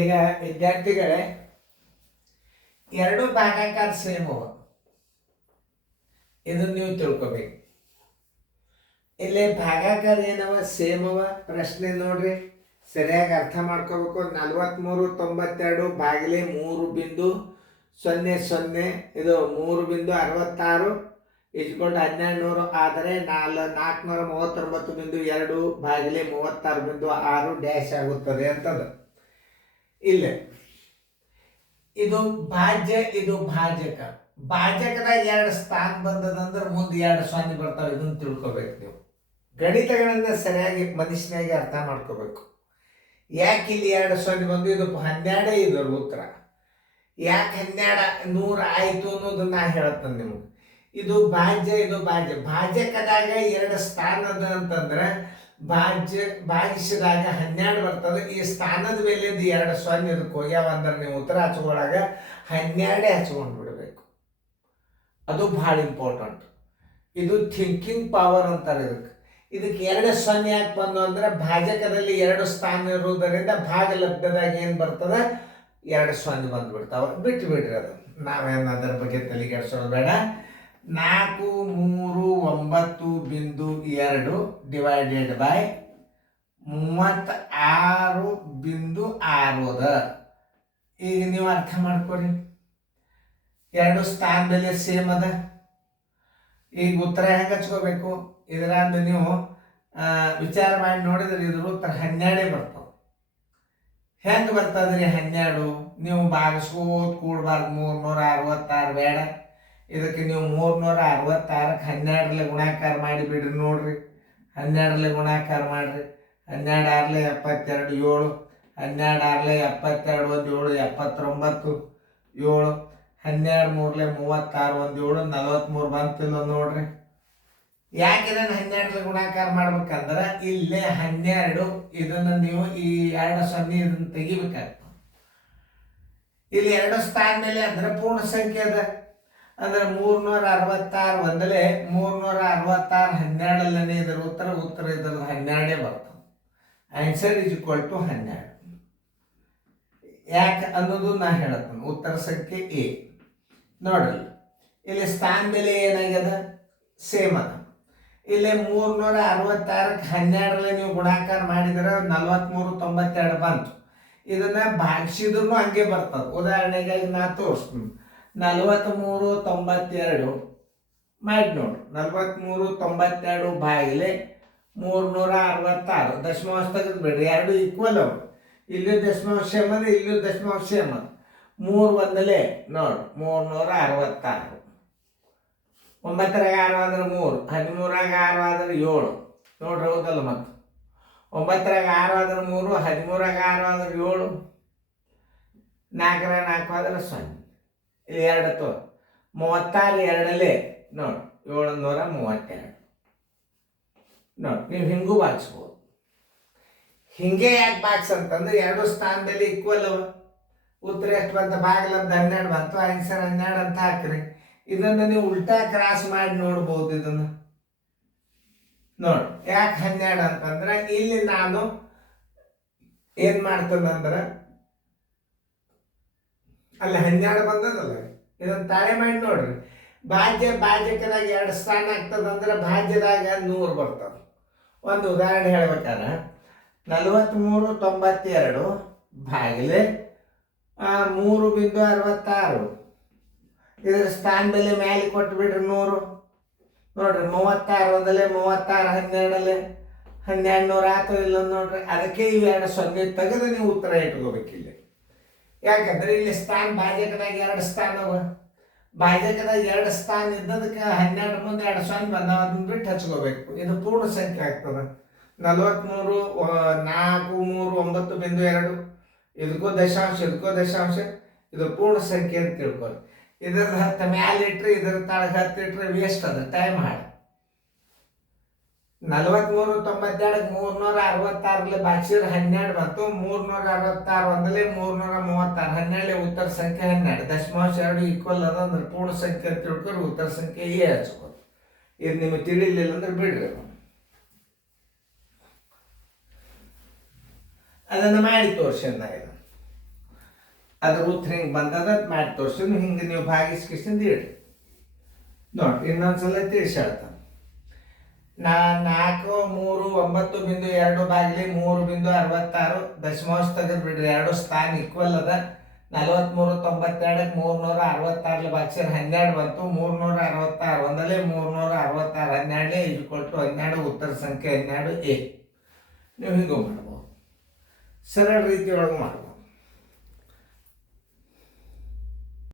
ಈಗ ವಿದ್ಯಾರ್ಥಿಗಳೇ, ಎರಡು ಭಾಗಾಕಾರ ಸೇಮ್ ಅವ, ಇದನ್ನ ನೀವು ತಿಳ್ಕೊಬೇಕು. ಇಲ್ಲಿ ಭಾಗಾಕಾರ ಏನವ, ಸೇಮ್ ಅವ. ಪ್ರಶ್ನೆ ನೋಡ್ರಿ, ಸರಿಯಾಗಿ ಅರ್ಥ ಮಾಡ್ಕೋಬೇಕು. 4392 ಭಾಗಿಲೆ 3.00, ಇದು 3.66 ಇಸ್ಕೊಂಡು 1200 ಆದರೆ 439.2 ಭಾಗಿಲೆ 36.6 ಡ್ಯಾಶ್ ಆಗುತ್ತದೆ ಅಂತದ. ಇಲ್ಲ, ಇದು ಭಾಜ್ಯ, ಇದು ಭಾಜಕ. ಭಾಜಕದಾಗ 2 ಸ್ಥಾನ ಬಂದದಂದ್ರೆ ಮುಂದೆ 2 ಸೊನ್ನೆ ಬರ್ತಾವೆ. ಇದನ್ನು ತಿಳ್ಕೊಬೇಕು ನೀವು. ಗಣಿತಗಳನ್ನ ಸರಿಯಾಗಿ ಮನುಷ್ಯನಾಗಿ ಅರ್ಥ ಮಾಡ್ಕೋಬೇಕು. ಯಾಕೆ ಇಲ್ಲಿ 2 ಸೊನ್ನೆ ಬಂದು? ಇದು 12 ಇದರ ಉತ್ತರ. ಯಾಕೆ 12 ಆಯಿತು ಅನ್ನೋದನ್ನ ನಾ ಹೇಳ್ತೇನೆ ನಿಮಗೆ. ಇದು ಭಾಜ್ಯ, ಇದು ಭಾಜ್ಯ. ಭಾಜಕದಾಗ 2 ಸ್ಥಾನ ಅದ ಅಂತಂದ್ರೆ ಭಾಗಿಸಿದಾಗ 12 ಬರ್ತದೆ. ಈ ಸ್ಥಾನದ ಮೇಲೆ 2 ಸೊನ್ನೆ ಇದಕ್ಕೆ ಹೋಗ್ಯಾವ ಅಂದ್ರೆ ನೀವು ಉತ್ತರ ಹಚ್ಕೊಳ್ಳಾಗ 12 ಹಚ್ಕೊಂಡು ಬಿಡಬೇಕು. ಅದು ಭಾಳ ಇಂಪಾರ್ಟೆಂಟ್. ಇದು ಥಿಂಕಿಂಗ್ ಪವರ್ ಅಂತಾರೆ ಇದಕ್ಕೆ 2 ಸೊನ್ನೆ ಯಾಕೆ ಬಂದು ಅಂದ್ರೆ ಭಾಜಕದಲ್ಲಿ 2 ಸ್ಥಾನ ಇರುವುದರಿಂದ ಭಾಗಲಬ್ಧದಾಗ ಏನು ಬರ್ತದೆ, 2 ಸೊನ್ನೆ ಬಂದ್ಬಿಡ್ತಾವ. ಬಿಟ್ಟು ಬಿಡ್ರಿ, ಅದು ನಾವೇನು ಅದರ ಬಗ್ಗೆ ತಲೆ ಕೆಡಿಸೋದು ಬೇಡ. 439.2 ಡಿವೈಡೆಡ್ ಬೈ 36.6 ಅದ. ಈಗ ನೀವು ಅರ್ಥ ಮಾಡ್ಕೊರಿ, 2 ಸ್ಥಾನ ಬೆಲೆ ಸೇಮ್ ಅದ. ಈಗ ಉತ್ತರ ಹೆಂಗೆ ಹಚ್ಕೋಬೇಕು? ಇದರಿಂದ ನೀವು ವಿಚಾರ ಮಾಡಿ ನೋಡಿದ್ರೆ ಇದ್ರ ಉತ್ತರ 12 ಬರ್ತಾವೆ. ಹೆಂಗೆ ಬರ್ತದ್ರಿ 12? ನೀವು ಭಾಗಿಸ್ಕೋತ ಕೂಡಬಾರ್ದು. 366 ಬೇಡ. ಇದಕ್ಕೆ ನೀವು 366ಕ್ಕೆ 12ರಲ್ಲಿ ಗುಣಾಕಾರ ಮಾಡಿ ಬಿಡ್ರಿ. ನೋಡ್ರಿ, 12ರಲ್ಲಿ ಗುಣಾಕಾರ ಮಾಡ್ರಿ. 12 6 72, 7. 12 6 72, 1 7, 79, 7. 12 3 36, 1 7, 43 ಬಂತಿಲ್ಲ ನೋಡ್ರಿ. ಯಾಕೆ ಇದನ್ನು 12ರಲ್ಲಿ ಗುಣಾಕಾರ ಮಾಡ್ಬೇಕಂದ್ರೆ ಇಲ್ಲೇ 12 ಇದನ್ನು ನೀವು ಈ 2 ಸೊನ್ನೆ ಇದನ್ನು ತೆಗಿಬೇಕಾಗ್ತದೆ. ಇಲ್ಲಿ 2 ಸ್ಥಾನ ಮೇಲೆ ಅಂದ್ರೆ ಪೂರ್ಣ ಸಂಖ್ಯೆ ಅದ. ಅಂದ್ರೆ 366 ಒಂದಲೇ 366 12ನೇ ಇದರ ಉತ್ತರ ಇದರ 12 ಬರ್ತದೆ. Answer is equal to 12. ಯಾಕೆ ಅನ್ನೋದು ನಾ ಹೇಳತ್ತೇನೆ. ಉತ್ತರ ಸಂಖ್ಯೆ ಎ ನೋಡ್ರಿ. ಇಲ್ಲಿ ಸ್ಥಾನ ಬೆಲೆ ಏನಾಗ್ಯದ, ಸೇಮ್ ಅದ. ಇಲ್ಲಿ 366ಕ್ಕೆ 12ರಲ್ಲಿ ನೀವು ಗುಣಾಕಾರ ಮಾಡಿದ್ರೆ 43.92 ಬಂತು. ಇದನ್ನ ಭಾಗಿಸಿದ್ರು ಹಂಗೆ ಬರ್ತದೆ. ಉದಾಹರಣೆಗಾಗಿ ನಾ ತೋರಿಸ್ತೀನಿ. 43.92 ಮಾಡಿ ನೋಡ್ರಿ. 43.92 ಭಾಗಿಲೆ 366. ದಶಮಾಂಶ ತೆಗೆದು ಬಿಡ್ರಿ, 2 ಈಕ್ವಲ್ ಅವು. ಇಲ್ಲೂ ದಶಮಾಂಶ ಸೇಮ್ ಅದ, ಇಲ್ಲೂ ದಶಮಾಂಶ ಸೇಮ್ ಅದ. 3 ಒಂದಲೇ ನೋಡ್ರಿ 366. 9ರಾಗ 6 ಆದ್ರೆ 3, 13ರಾಗ 6 ಆದ್ರೆ 7 ನೋಡ್ರಿ, ಹೌದಲ್ಲ? ಮತ್ತು 9ರಾಗ 6 ಆದ್ರೆ 3, 13ರಾಗ 6 ಆದ್ರೆ 7, 4ರಾಗ 4 ಆದ್ರೆ 0. ಇಲ್ಲಿ 2 ತೋರ್ 36 2ಲೇ ನೋಡಿ 732 ನೋಡಿ. ನೀವು ಹಿಂಗೂ ಬಾಗಿಸ್ಬೋದು. ಹಿಂಗೆ ಯಾಕೆ ಬಾಕ್ಸ್ ಅಂತಂದ್ರೆ 2 ಸ್ಥಾನದಲ್ಲಿ ಈಕ್ವಲ್ ಅವ. ಉತ್ತರ ಎಷ್ಟು ಬಂತ? ಭಾಗಲಬ್ಧ 12 ಬಂತು. ಆನ್ಸರ್ 12 ಅಂತ ಹಾಕ್ರಿ. ಇದನ್ನು ನೀವು ಉಲ್ಟಾ ಕ್ರಾಸ್ ಮಾಡಿ ನೋಡ್ಬೋದು. ಇದನ್ನು ನೋಡಿ, ಯಾಕೆ 12 ಅಂತಂದ್ರೆ ಇಲ್ಲಿ ನಾನು ಏನ್ ಮಾಡ್ತೇನಂದ್ರೆ ಅಲ್ಲಿ 12 ಬಂದದಲ್ಲ, ಇದನ್ನು ತಾಳೆ ಮಾಡಿ ನೋಡ್ರಿ. ಭಾಜಕದಾಗ 2 ಸ್ಥಾನ ಆಗ್ತದಂದ್ರೆ ಭಾಜ್ಯದಾಗ 100 ಬರ್ತದೆ. ಒಂದು ಉದಾಹರಣೆ ಹೇಳ್ಬೇಕಾದ್ರೆ 43.92 ಭಾಗಿಲೆ 3.66 ಇದರ ಸ್ಥಾನ ಬೆಲೆ ಮೇಲೆ ಕೊಟ್ಟು ಬಿಡ್ರಿ 100 ನೋಡ್ರಿ. 36 ಒಂದಲೇ 36, 12ರಲ್ಲಿ 1200 ಆಯ್ತು ಇಲ್ಲ ನೋಡ್ರಿ. ಅದಕ್ಕೆ ಇವು 2 ಸೊನ್ನೆ ತೆಗೆದು ನೀವು ಉತ್ತರ ಇಟ್ಕೋಬೇಕಿಲ್ಲ. ಯಾಕಂದ್ರೆ ಇಲ್ಲಿ ಸ್ಥಾನ ಭಾಜಕದಾಗ 2 ಸ್ಥಾನ ಅವ. ಭಾಜಕದಾಗ 2 ಸ್ಥಾನ ಇದ್ದದಕ್ಕೆ 12 ಮುಂದೆ 2 ಸೊನ್ನೆ ಬಂದಾವ. ಅದನ್ನ ಬಿಟ್ಟು ಹಚ್ಕೋಬೇಕು. ಇದು ಪೂರ್ಣ ಸಂಖ್ಯೆ ಆಗ್ತದೆ. 43, 4, 3, 9.2 ಇದಕ್ಕೂ ದಶಾಂಶ, ಇದಕ್ಕೂ ದಶಾಂಶ. ಇದು ಪೂರ್ಣ ಸಂಖ್ಯೆ ಅಂತ ತಿಳ್ಕೊಳ್ಳಿ. ಇದರ 10 ಮ್ಯಾಲೆ ಇಟ್ರೆ ಇದರ ತಾಳಗೆ 10 ಇಟ್ರೆ ವೇಸ್ಟ್ ಅದ, ಟೈಮ್ ಹಾಳು. 43.92ಕ್ಕೆ 366 ಭಾಗಿಸಿದ್ರೆ 12 ಬಂತು. 366 ಒಂದಲೇ 336, 12 ಉತ್ತರ ಸಂಖ್ಯೆ 12. ದಶಮಾಂಶ 2 ಈಕ್ವಲ್ ಅದ ಅಂದ್ರೆ ಪೂರ್ಣ ಸಂಖ್ಯೆ ಅಂತ ತಿಳ್ಕೊಂಡು ಉತ್ತರ ಸಂಖ್ಯೆ ಎ ಹಚ್ಕೋದು. ಇದು ನಿಮಗೆ ತಿಳಿಲಿಲ್ಲ ಅಂದ್ರೆ ಬಿಡ್ರಿ. ಅದನ್ನು ಮಾಡಿ ತೋರಿಸಿ ಅಂದಾಗ ಅದ್ರ ಉತ್ತರ ಹಿಂಗೆ ಬಂದದ ಮಾಡಿ ತೋರಿಸಿ ಹಿಂಗೆ ನೀವು ಭಾಗಿಸ್ಕಿಸಿಂದ ಇಡ್ರಿ. ನೋಡ್ರಿ ಇನ್ನೊಂದ್ಸಲ ತಿಳಿಸಿ ಹೇಳ್ತಾನೆ. 4, 3, 9.2 ಬಾಗಿಲಿ 3.66 ದಶಮಾಂಶ ತೆಗೆದು ಬಿಡ್ರಿ. 2 ಸ್ಥಾನ ಈಕ್ವಲ್ ಅದ. 43, 92ಕ್ಕೆ 366 ಭಾಗಿಸಿದ್ರೆ 12 ಬಂತು. 366 ಒಂದಲೇ 366 12 12 ಉತ್ತರ ಸಂಖ್ಯೆ 12 ಎ. ನೀವು ಹಿಂಗೆ ಮಾಡ್ಬೋದು, ಸರಳ ರೀತಿ ಒಳಗೆ ಮಾಡ್ಬೋದು.